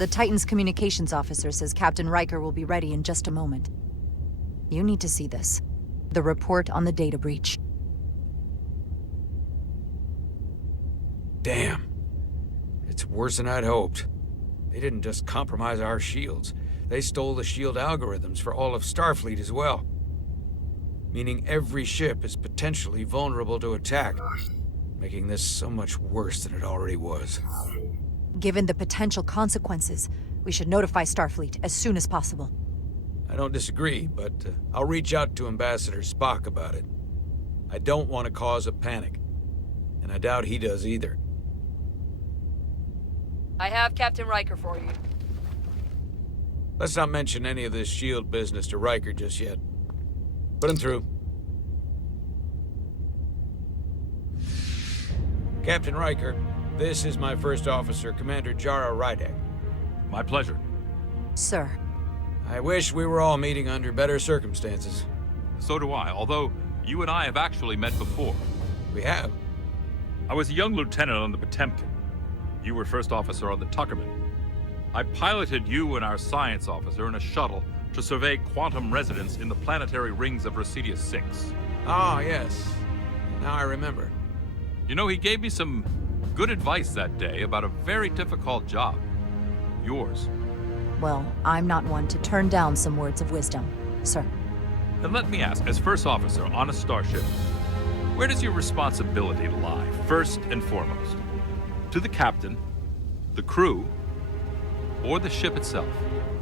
The Titan's communications officer says Captain Riker will be ready in just a moment. You need to see this. The report on the data breach. Damn. It's worse than I'd hoped. They didn't just compromise our shields. They stole the shield algorithms for all of Starfleet as well. Meaning every ship is potentially vulnerable to attack, making this so much worse than it already was. Given the potential consequences, we should notify Starfleet as soon as possible. I don't disagree, but I'll reach out to Ambassador Spock about it. I don't want to cause a panic, and I doubt he does either. I have Captain Riker for you. Let's not mention any of this shield business to Riker just yet. Put him through. Captain Riker, this is my first officer, Commander Jara Rydek. My pleasure. Sir. I wish we were all meeting under better circumstances. So do I, although you and I have actually met before. We have. I was a young lieutenant on the Potemkin. You were first officer on the Tuckerman. I piloted you and our science officer in a shuttle to survey quantum resonance in the planetary rings of Resurgence 6. Ah, yes. Now I remember. You know, he gave me some good advice that day about a very difficult job. Yours. Well, I'm not one to turn down some words of wisdom, sir. And let me ask, as first officer on a starship, where does your responsibility lie, first and foremost? To the captain, the crew, or the ship itself?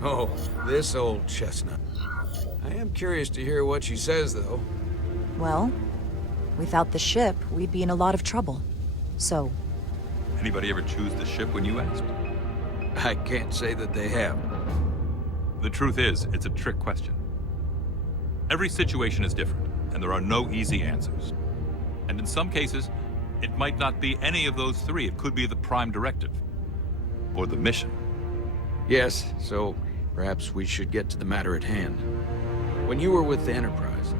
Oh, this old chestnut. I am curious to hear what she says, though. Well, without the ship, we'd be in a lot of trouble. So, Anybody ever choose the ship when you asked? I can't say that they have. The truth is, it's a trick question. Every situation is different, and there are no easy answers. And in some cases, it might not be any of those three. It could be the prime directive. Or the mission. Yes, so perhaps we should get to the matter at hand. When you were with the Enterprise,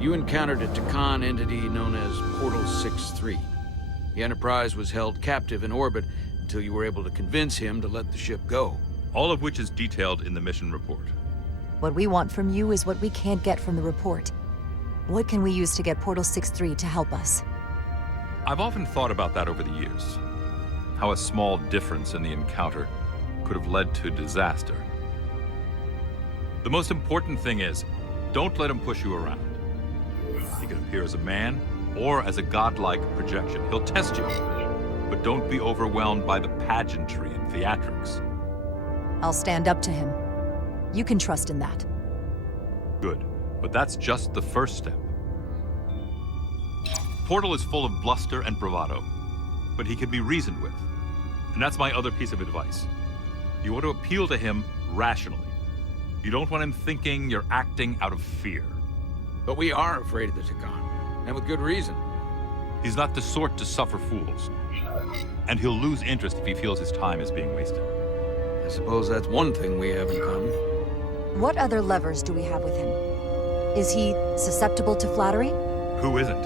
you encountered a Takan entity known as Portal 6-3. The Enterprise was held captive in orbit until you were able to convince him to let the ship go. All of which is detailed in the mission report. what we want from you is what we can't get from the report. What can we use to get Portal 6-3 to help us? I've often thought about that over the years. How a small difference in the encounter could have led to disaster. The most important thing is, don't let him push you around. He can appear as a man or as a godlike projection. He'll test you, but don't be overwhelmed by the pageantry and theatrics. I'll stand up to him. You can trust in that. Good, but that's just the first step. Portal is full of bluster and bravado, but he can be reasoned with. And that's my other piece of advice. You want to appeal to him rationally. You don't want him thinking you're acting out of fear. But we are afraid of the Takan, and with good reason. He's not the sort to suffer fools. And he'll lose interest if he feels his time is being wasted. I suppose that's one thing we have in common. What other levers do we have with him? Is he susceptible to flattery? Who isn't?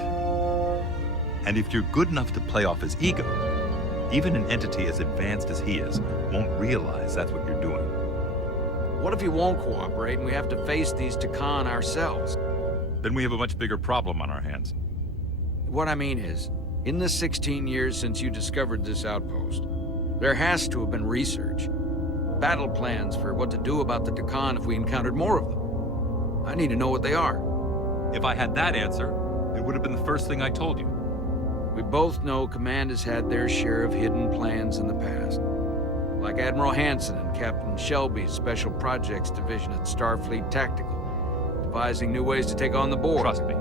And if you're good enough to play off his ego, even an entity as advanced as he is won't realize that's what you're doing. What if he won't cooperate and we have to face these Takan ourselves? Then we have a much bigger problem on our hands. What I mean is, in the 16 years since you discovered this outpost, there has to have been research. Battle plans for what to do about the Takan if we encountered more of them. I need to know what they are. If I had that answer, it would have been the first thing I told you. We both know Command has had their share of hidden plans in the past. Like Admiral Hansen and Captain Shelby's Special Projects Division at Starfleet Tactical, devising new ways to take on the board. Trust me,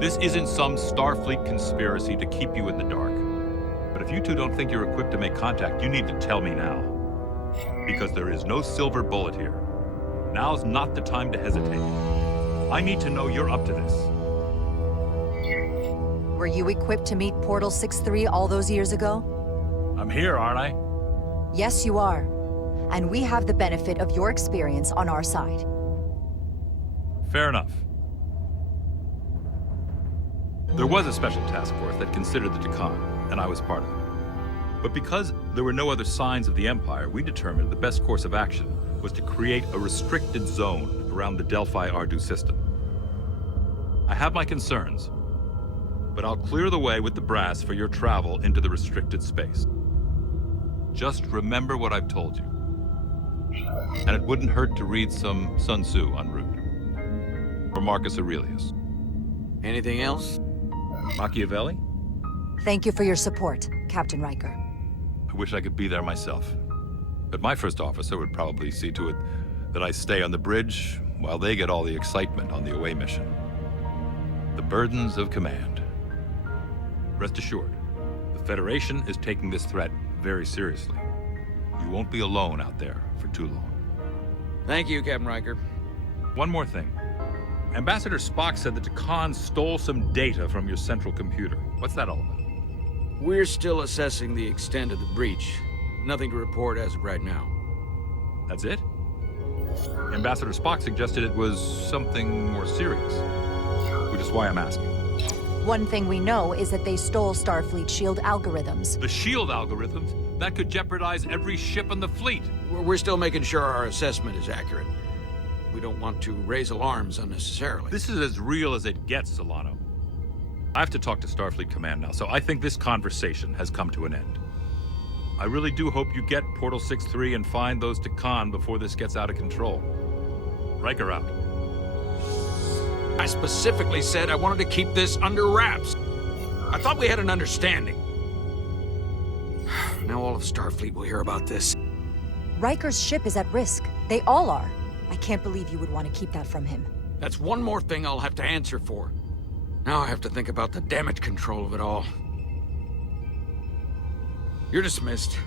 this isn't some Starfleet conspiracy to keep you in the dark. But if you two don't think you're equipped to make contact, you need to tell me now. Because there is no silver bullet here. Now's not the time to hesitate. I need to know you're up to this. Were you equipped to meet Portal 6-3 all those years ago? I'm here, aren't I? Yes, you are. And we have the benefit of your experience on our side. Fair enough. There was a special task force that considered the Takan, and I was part of it. But because there were no other signs of the Empire, we determined the best course of action was to create a restricted zone around the Delphi-Ardu system. I have my concerns, but I'll clear the way with the brass for your travel into the restricted space. Just remember what I've told you. And it wouldn't hurt to read some Sun Tzu en route. Or Marcus Aurelius. Anything else? Machiavelli? Thank you for your support, Captain Riker. I wish I could be there myself. But my first officer would probably see to it that I stay on the bridge while they get all the excitement on the away mission. The burdens of command. Rest assured, the Federation is taking this threat very seriously. You won't be alone out there for too long. Thank you, Captain Riker. One more thing. Ambassador Spock said that Khan stole some data from your central computer. What's that all about? We're still assessing the extent of the breach. Nothing to report as of right now. That's it? Ambassador Spock suggested it was something more serious, which is why I'm asking. One thing we know is that they stole Starfleet shield algorithms. The shield algorithms? That could jeopardize every ship in the fleet. We're still making sure our assessment is accurate. We don't want to raise alarms unnecessarily. This is as real as it gets, Solano. I have to talk to Starfleet Command now, so I think this conversation has come to an end. I really do hope you get Portal 6-3 and find those Khan before this gets out of control. Riker out. I specifically said I wanted to keep this under wraps. I thought we had an understanding. Now all of Starfleet will hear about this. Riker's ship is at risk. They all are. I can't believe you would want to keep that from him. That's one more thing I'll have to answer for. Now I have to think about the damage control of it all. You're dismissed.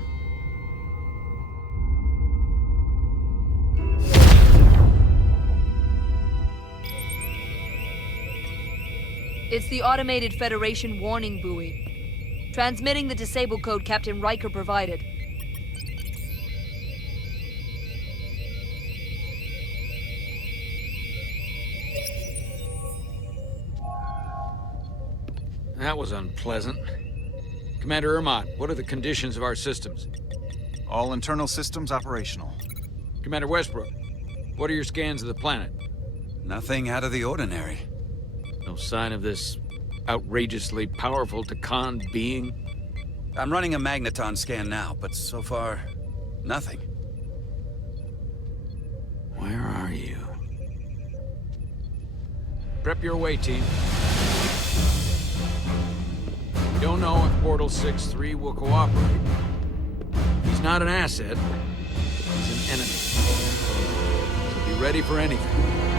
It's the automated Federation warning buoy. Transmitting the disable code Captain Riker provided. That was unpleasant. Commander Ermont, what are the conditions of our systems? All internal systems operational. Commander Westbrook, what are your scans of the planet? Nothing out of the ordinary. No sign of this outrageously powerful Khan being? I'm running a magneton scan now, but so far, nothing. Where are you? Prep your way, team. We don't know if Portal 6-3 will cooperate. He's not an asset. He's an enemy. So be ready for anything.